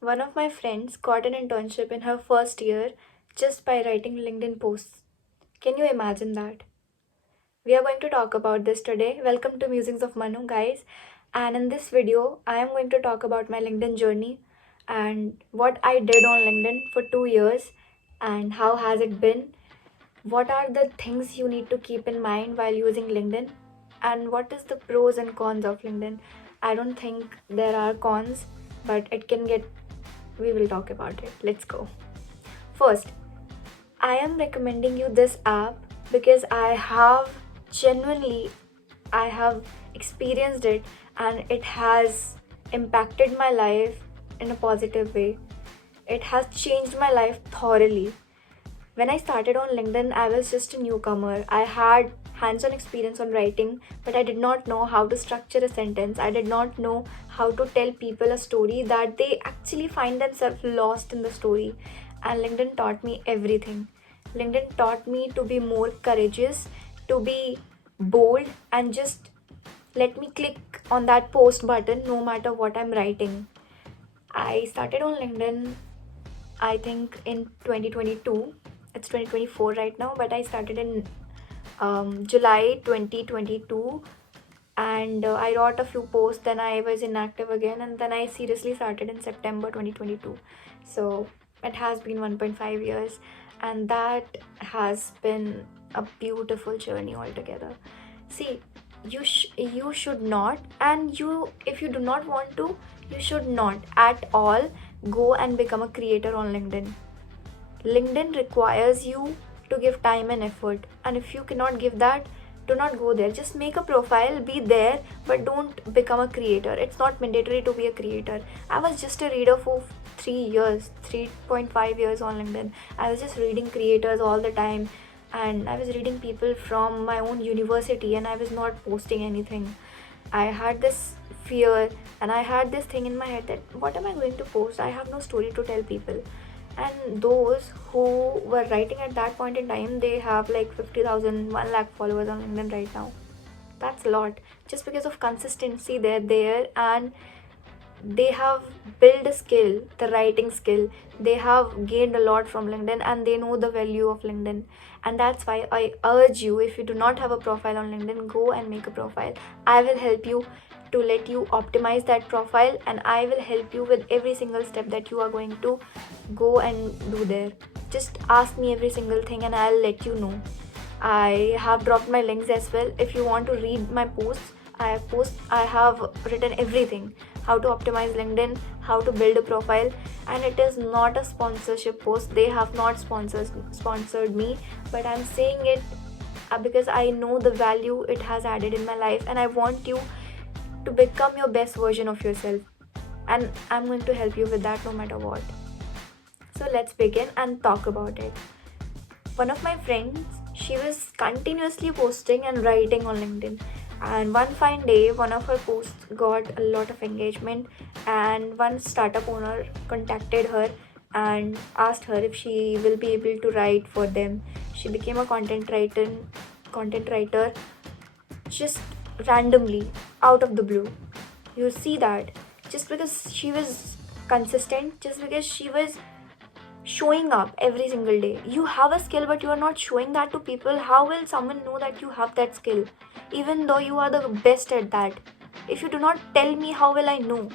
One of my friends got an internship in her first year just by writing LinkedIn posts. Can you imagine that? We are going to talk about this today. Welcome to Musings of Manu, guys. And in this video, I am going to talk about my LinkedIn journey and what I did on LinkedIn for 2 years and how has it been. What are the things you need to keep in mind while using LinkedIn? And what is the pros and cons of LinkedIn? I don't think there are cons, but we will talk about it. Let's go. First, I am recommending you this app because genuinely, I have experienced it and it has impacted my life in a positive way. It has changed my life thoroughly. When I started on LinkedIn, I was just a newcomer. I had hands on experience on writing, but I did not know how to structure a sentence. I did not know how to tell people a story that they actually find themselves lost in the story. And LinkedIn taught me everything. LinkedIn taught me to be more courageous, to be bold, and just let me click on that post button no matter what I'm writing. I started on LinkedIn I think in 2022. It's 2024 right now, but I started in July 2022 and I wrote a few posts, then I was inactive again, and then I seriously started in September 2022. So it has been 1.5 years, and that has been a beautiful journey altogether. See, you should not, and you if you do not want to, you should not at all go and become a creator on LinkedIn. LinkedIn requires you to give time and effort, and if you cannot give that, do not go there. Just make a profile, be there, but don't become a creator. It's not mandatory to be a creator. I was just a reader for 3 years, 3.5 years on LinkedIn. I was just reading creators all the time, and I was reading people from my own university, and I was not posting anything. I had this fear and I had this thing in my head that what am I going to post? I have no story to tell people. And those who were writing at that point in time, they have like 50,000, 1 lakh followers on LinkedIn right now. That's a lot. Just because of consistency, they're there and they have built a skill, the writing skill. They have gained a lot from LinkedIn and they know the value of LinkedIn. And that's why I urge you, if you do not have a profile on LinkedIn, go and make a profile. I will help you to let you optimize that profile, and I will help you with every single step that you are going to go and do there. Just ask me every single thing and I'll let you know. I have dropped my links as well. If you want to read my posts, I have written everything. How to optimize LinkedIn, how to build a profile, and it is not a sponsorship post. They have not sponsored me, but I'm saying it because I know the value it has added in my life, and I want you to become your best version of yourself. And I'm going to help you with that no matter what. So let's begin and talk about it. One of my friends, she was continuously posting and writing on LinkedIn. And one fine day, one of her posts got a lot of engagement, and one startup owner contacted her and asked her if she will be able to write for them. She became a content writer just randomly out of the blue. You see that just because she was consistent, just because she was showing up every single day. You have a skill, but you are not showing that to people. How will someone know that you have that skill, even though you are the best at that? If you do not tell me, how will I know?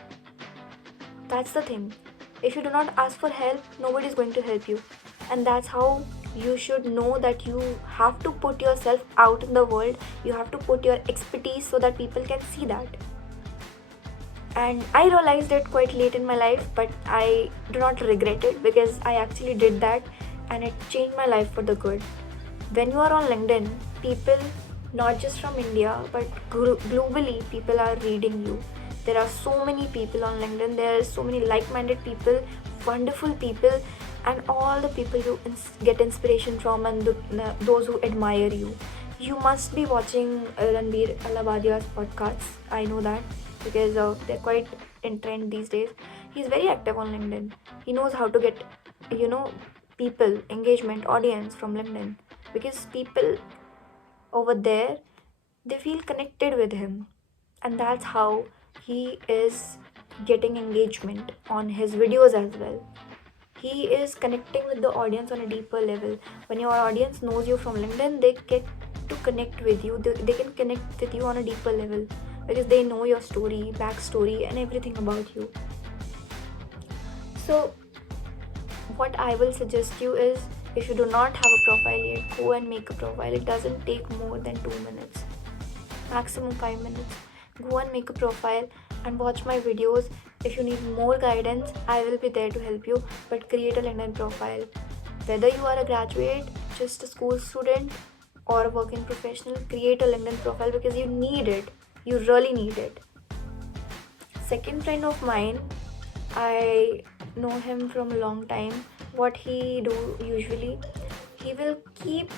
That's the thing. If you do not ask for help, nobody is going to help you. And that's how you should know that you have to put yourself out in the world. You have to put your expertise so that people can see that. And I realized it quite late in my life, but I do not regret it because I actually did that and it changed my life for the good. When you are on LinkedIn, people not just from India but globally, people are reading you. There are so many people on LinkedIn, there are so many like-minded people, wonderful people, and all the people you get inspiration from, and those who admire you. You must be watching Ranveer Alabadia's podcasts. I know that because they're quite in trend these days. He's very active on LinkedIn. He knows how to get, you know, people, engagement, audience from LinkedIn, because people over there, they feel connected with him, and that's how he is getting engagement on his videos as well. He is connecting with the audience on a deeper level. When your audience knows you from LinkedIn, they get to connect with you. They can connect with you on a deeper level because they know your story, backstory, and everything about you. So what I will suggest you is, if you do not have a profile yet, go and make a profile. It doesn't take more than 2 minutes, maximum 5 minutes. Go and make a profile and watch my videos. If you need more guidance, I will be there to help you. But create a LinkedIn profile. Whether you are a graduate, just a school student, or a working professional, create a LinkedIn profile because you need it. You really need it. Second friend of mine, I know him from a long time. What he do usually, he will keep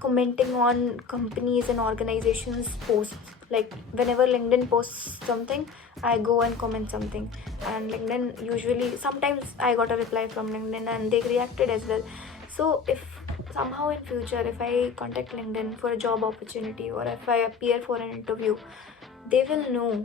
commenting on companies and organizations posts. Like whenever LinkedIn posts something, I go and comment something. And LinkedIn usually, sometimes I got a reply from LinkedIn and they reacted as well. So if somehow in future, if I contact LinkedIn for a job opportunity or if I appear for an interview, they will know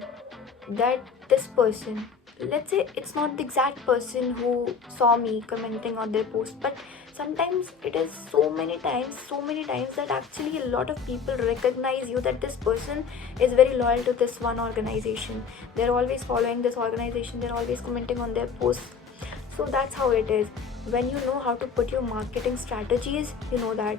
that this person, let's say it's not the exact person who saw me commenting on their post, but sometimes it is so many times that actually a lot of people recognize you, that this person is very loyal to this one organization. They're always following this organization, they're always commenting on their posts. So that's how it is. When you know how to put your marketing strategies, you know that.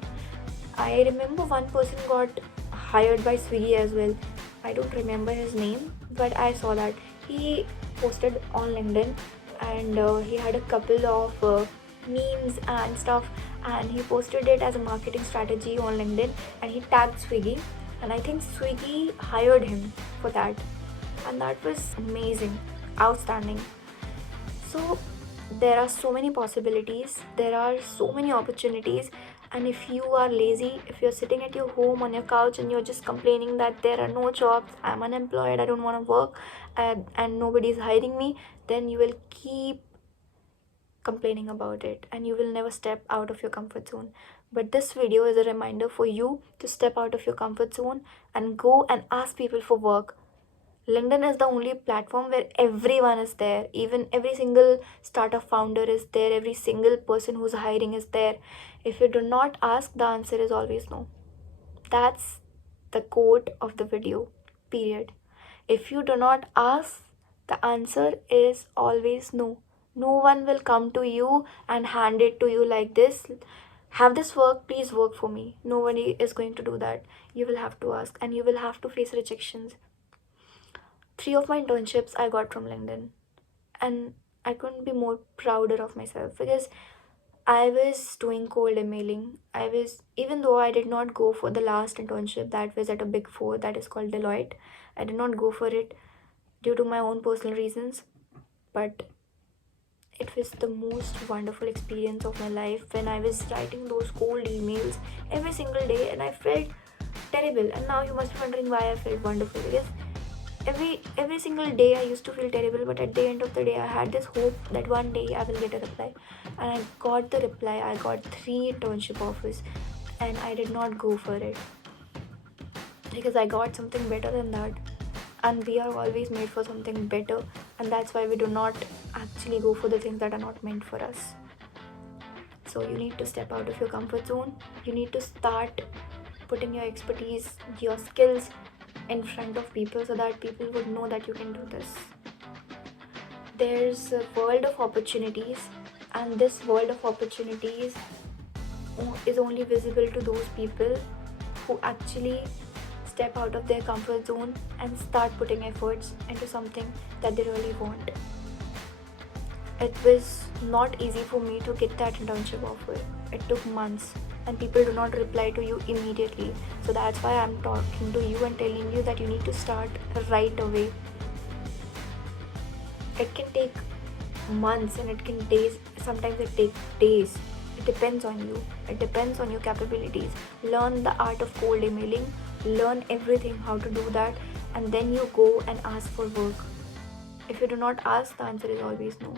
I remember one person got hired by Swiggy as well. I don't remember his name, but I saw that he posted on LinkedIn, and he had a couple of memes and stuff, and he posted it as a marketing strategy on LinkedIn, and he tagged Swiggy, and I think Swiggy hired him for that, and that was amazing, outstanding. So there are so many possibilities, there are so many opportunities. And if you are lazy, if you're sitting at your home on your couch and you're just complaining that there are no jobs, I'm unemployed, I don't want to work, and nobody is hiring me, then you will keep complaining about it and you will never step out of your comfort zone. But this video is a reminder for you to step out of your comfort zone and go and ask people for work. LinkedIn is the only platform where everyone is there. Even every single startup founder is there. Every single person who's hiring is there. If you do not ask, the answer is always no. That's the quote of the video, period. If you do not ask, the answer is always no. No one will come to you and hand it to you like this. Have this work, please work for me. Nobody is going to do that. You will have to ask and you will have to face rejections. 3 of my internships I got from LinkedIn, and I couldn't be more prouder of myself because I was doing cold emailing. Even though I did not go for the last internship that was at a big four that is called Deloitte, I did not go for it due to my own personal reasons, but it was the most wonderful experience of my life when I was writing those cold emails every single day and I felt terrible. And now you must be wondering why I felt wonderful, because every single day I used to feel terrible, but at the end of the day I had this hope that one day I will get a reply. And I got the reply. I got 3 internship offers and I did not go for it because I got something better than that. And we are always made for something better, and that's why we do not actually go for the things that are not meant for us. So you need to step out of your comfort zone. You need to start putting your expertise, your skills in front of people so that people would know that you can do this. There's a world of opportunities, and this world of opportunities is only visible to those people who actually step out of their comfort zone and start putting efforts into something that they really want. It was not easy for me to get that internship offer. It took months, and people do not reply to you immediately. So that's why I'm talking to you and telling you that you need to start right away. It can take months and it can days, sometimes it takes days. It depends on you. It depends on your capabilities. Learn the art of cold emailing, learn everything how to do that, and then you go and ask for work. If you do not ask, the answer is always no.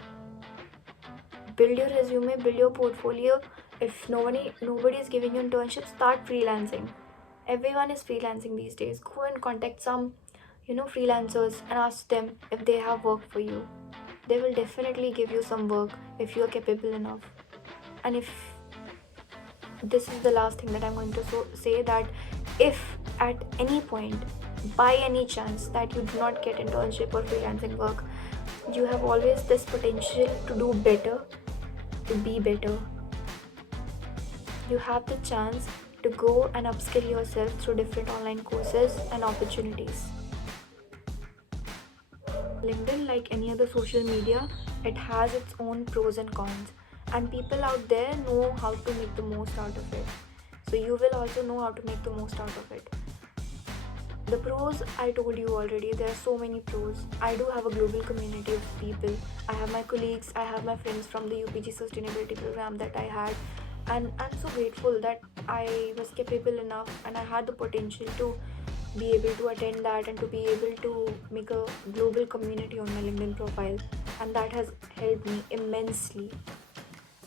Build your resume, build your portfolio. If nobody is giving you internship, start freelancing. Everyone is freelancing these days. Go and contact some freelancers and ask them if they have work for you. They will definitely give you some work if you are capable enough. And if this is the last thing that I'm going to say, that if at any point, by any chance, that you do not get internship or freelancing work, you have always this potential to do better, to be better. You have the chance to go and upskill yourself through different online courses and opportunities. LinkedIn, like any other social media, it has its own pros and cons, and people out there know how to make the most out of it. So you will also know how to make the most out of it. The pros I told you already. There are so many pros. I do have a global community of people. I have my colleagues, I have my friends from the UPG sustainability program that I had, and I'm so grateful that I was capable enough and I had the potential to be able to attend that and to be able to make a global community on my LinkedIn profile, and that has helped me immensely.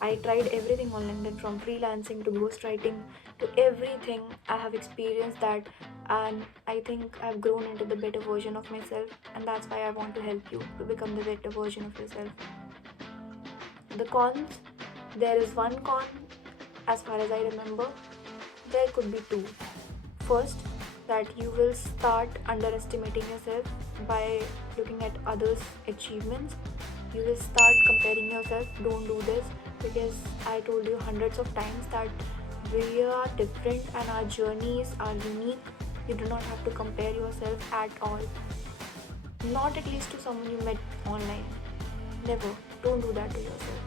I tried everything on LinkedIn, from freelancing to ghostwriting to everything. I have experienced that, and I think I've grown into the better version of myself, and that's why I want to help you to become the better version of yourself. The cons, there is one con, as far as I remember. There could be two. First, that you will start underestimating yourself by looking at others' achievements. You will start comparing yourself. Don't do this, because I told you hundreds of times that we are different and our journeys are unique. You do not have to compare yourself at all. Not at least to someone you met online. Never. Don't do that to yourself.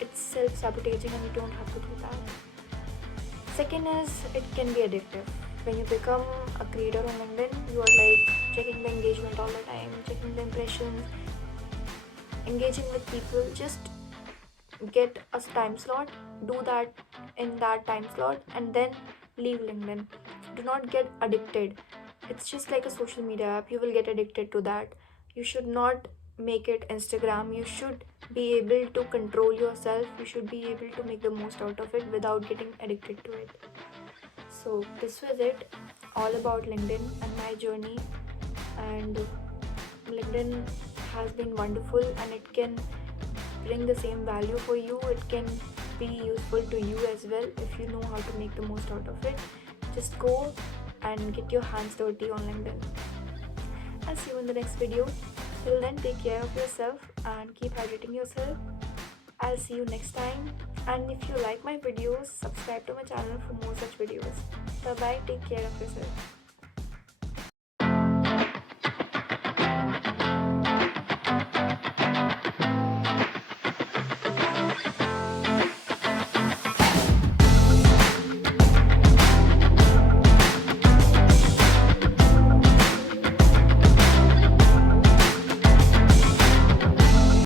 It's self-sabotaging and you don't have to do that. Second is, it can be addictive. When you become a creator on LinkedIn, you are like checking the engagement all the time, checking the impressions, engaging with people. Just get a time slot, do that in that time slot, and then leave LinkedIn. Do not get addicted. It's just like a social media app. You will get addicted to that. You should not make it Instagram. You should be able to control yourself. You should be able to make the most out of it without getting addicted to it. So this was it, all about LinkedIn and my journey. And LinkedIn has been wonderful, and it can bring the same value for you. It can be useful to you as well if you know how to make the most out of it. Just go and get your hands dirty on LinkedIn. I'll see you in the next video. Till then, take care of yourself and keep hydrating yourself. I'll see you next time. And if you like my videos, subscribe to my channel for more such videos. Bye bye, take care of yourself.